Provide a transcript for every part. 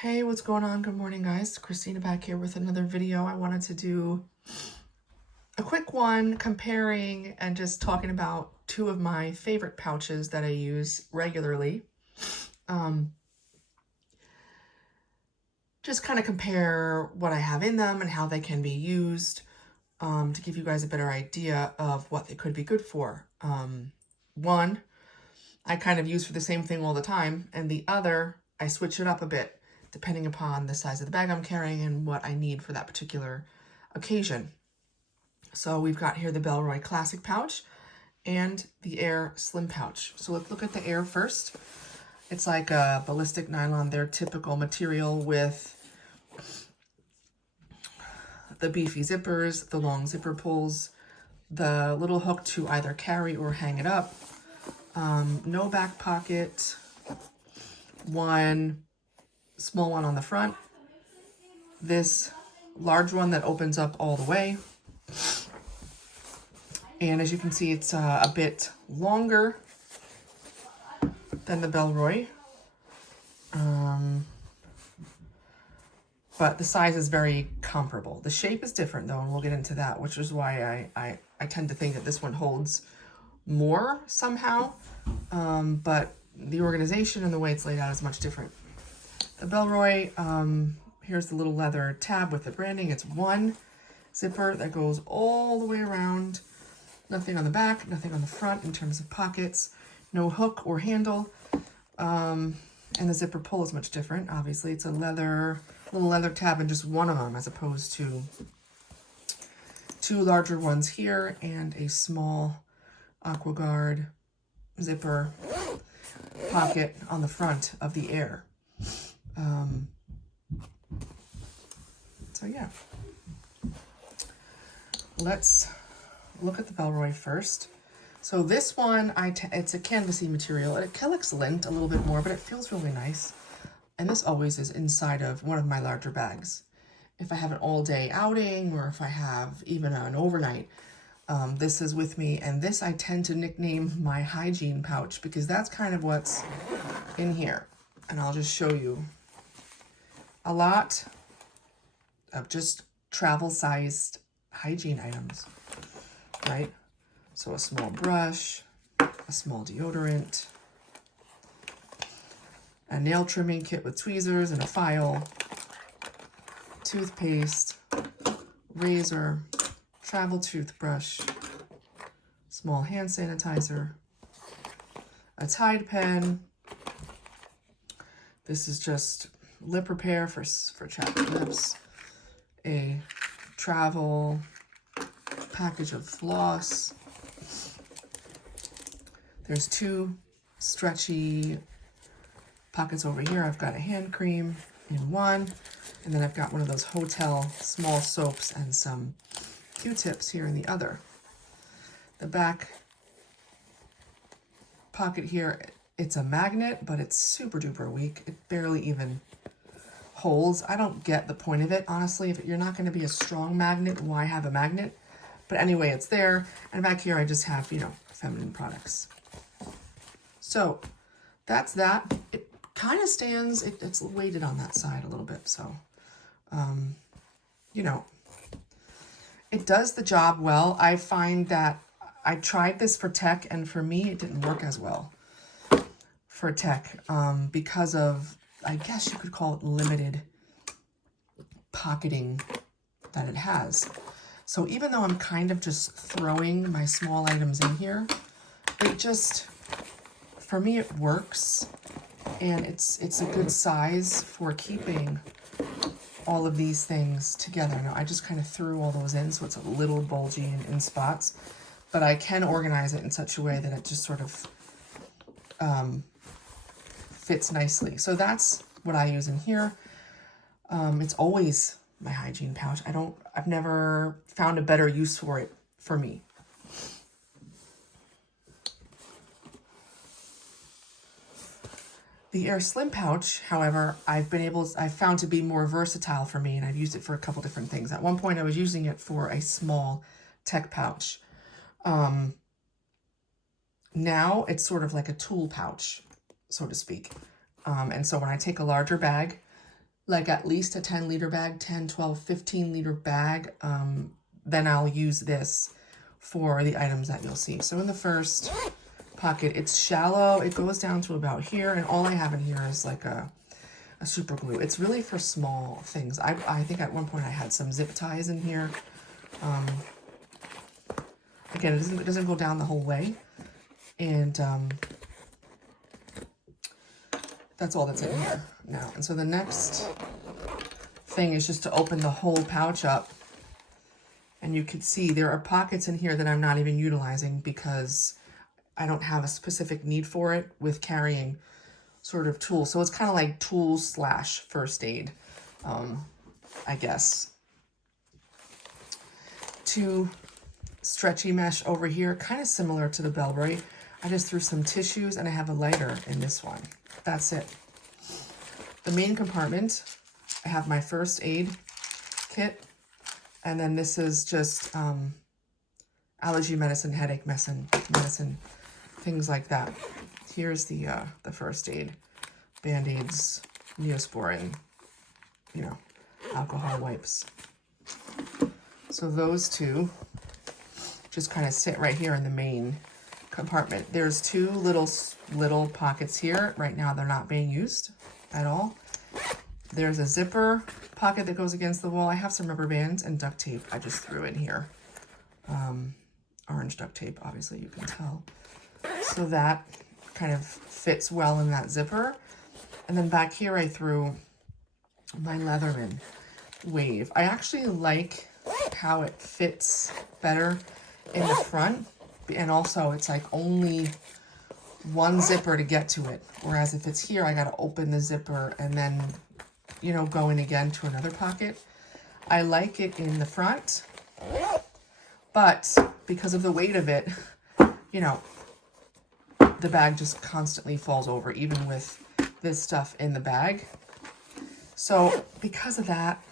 Hey, what's going on? Good morning, guys. Christina back here with another video. I wanted to do a quick one comparing and just talking about two of my favorite pouches that I use regularly. Just kind of compare what I have in them and how they can be used to give you guys a better idea of what they could be good for. One, I kind of use for the same thing all the time, and the other, I switch it up a bit depending upon the size of the bag I'm carrying and what I need for that particular occasion. So we've got here the Bellroy Classic pouch and the Air Slim pouch. So let's look at the Air first. It's like a ballistic nylon, their typical material with the beefy zippers, the long zipper pulls, the little hook to either carry or hang it up, no back pocket, one small one on the front, this large one that opens up all the way, and as you can see, it's a bit longer than the Bellroy, but the size is very comparable. The shape is different though, and we'll get into that, which is why I tend to think that this one holds more somehow, but the organization and the way it's laid out is much different. The Bellroy, here's the little leather tab with the branding. It's one zipper that goes all the way around. Nothing on the back, nothing on the front in terms of pockets, no hook or handle. And the zipper pull is much different. Obviously, it's a little leather tab in just one of them as opposed to two larger ones here and a small aqua guard zipper pocket on the front of the Air. So yeah, let's look at the Bellroy first. So this one, it's a canvasy material. It collects lint a little bit more, but it feels really nice. And this always is inside of one of my larger bags. If I have an all-day outing or if I have even an overnight, this is with me. And this I tend to nickname my hygiene pouch because that's kind of what's in here. And I'll just show you a lot of just travel-sized hygiene items, right? So a small brush, a small deodorant, a nail trimming kit with tweezers and a file, toothpaste, razor, travel toothbrush, small hand sanitizer, a Tide pen. This is just lip repair for chapped lips, a travel package of floss. There's two stretchy pockets over here. I've got a hand cream in one, and then I've got one of those hotel small soaps and some Q-tips here in the other. The back pocket here, it's a magnet, but it's super duper weak. It barely even holds. I don't get the point of it, honestly. If you're not going to be a strong magnet, why have a magnet? But anyway, it's there. And back here, I just have, feminine products. So that's that. It kind of stands, it's weighted on that side a little bit. So, it does the job well. I find that I tried this for tech, and for me, it didn't work as well for tech because of, I guess you could call it limited pocketing that it has. So even though I'm kind of just throwing my small items in here, it just, for me, it works. And it's a good size for keeping all of these things together. Now, I just kind of threw all those in, so it's a little bulgy and in spots. But I can organize it in such a way that it just sort of fits nicely. So that's what I use in here. It's always my hygiene pouch. I've never found a better use for it for me. The Air Slim pouch, however, I've found to be more versatile for me, and I've used it for a couple different things. At one point, I was using it for a small tech pouch. Now it's sort of like a tool pouch, so to speak. And so when I take a larger bag, like at least a 10-liter bag, 10, 12, 15-liter bag, then I'll use this for the items that you'll see. So in the first pocket, it's shallow. It goes down to about here, and all I have in here is like a super glue. It's really for small things. I think at one point I had some zip ties in here. Again, it doesn't go down the whole way, and that's all that's in here now. And so the next thing is just to open the whole pouch up, and you can see there are pockets in here that I'm not even utilizing because I don't have a specific need for it with carrying sort of tools. So it's kind of like tools slash first aid, I guess. Two stretchy mesh over here, kind of similar to the Bellroy. I just threw some tissues and I have a lighter in this one. That's it. The main compartment, I have my first aid kit, and then this is just allergy medicine, headache medicine, things like that. Here's the first aid, Band-Aids, Neosporin, you know, alcohol wipes. So those two just kind of sit right here in the main compartment. There's two little pockets here. Right now they're not being used at all. There's a zipper pocket that goes against the wall. I have some rubber bands and duct tape I just threw in here. Orange duct tape, obviously you can tell. So that kind of fits well in that zipper. And then back here I threw my Leatherman wave. I actually like how it fits better in the front, and also it's like only one zipper to get to it, whereas if it's here I got to open the zipper and then, you know, go in again to another pocket. I like it in the front, but because of the weight of it, you know, the bag just constantly falls over, even with this stuff in the bag. So because of that,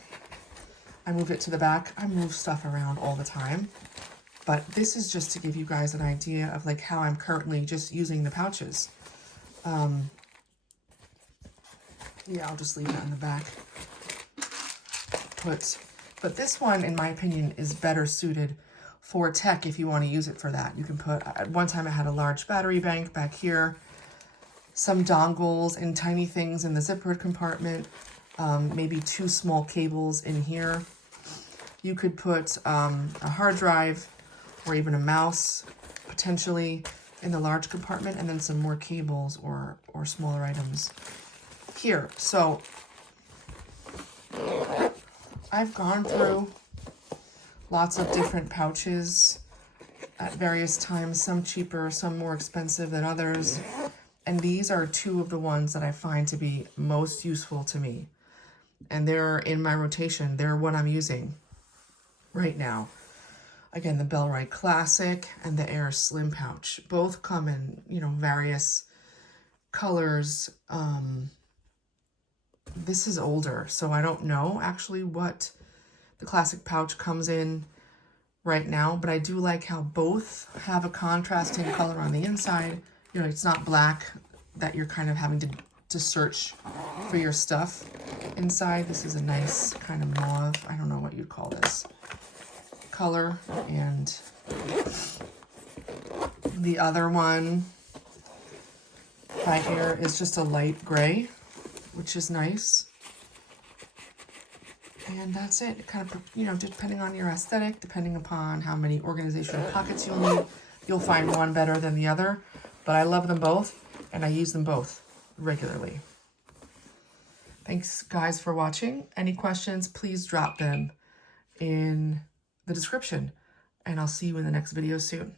I moved it to the back. I move stuff around all the time, but this is just to give you guys an idea of like how I'm currently just using the pouches. Yeah, I'll just leave that in the back. But this one, in my opinion, is better suited for tech if you want to use it for that. You can put, at one time I had a large battery bank back here, some dongles and tiny things in the zippered compartment, maybe 2 small cables in here. You could put a hard drive or even a mouse potentially in the large compartment, and then some more cables or smaller items here. So I've gone through lots of different pouches at various times, some cheaper, some more expensive than others. And these are 2 of the ones that I find to be most useful to me. And they're in my rotation. They're what I'm using right now. Again, the Bellroy Classic and the Air Slim pouch. Both come in, you know, various colors. This is older, so I don't know actually what the Classic pouch comes in right now, but I do like how both have a contrasting color on the inside. You know, it's not black that you're kind of having to search for your stuff inside. This is a nice kind of mauve, I don't know what you'd call this color. And the other one by Air is just a light gray, which is nice. And that's it. Kind of, you know, depending on your aesthetic, depending upon how many organizational pockets you'll need, you'll find one better than the other. But I love them both, and I use them both regularly. Thanks, guys, for watching. Any questions, please drop them in the description, and I'll see you in the next video soon.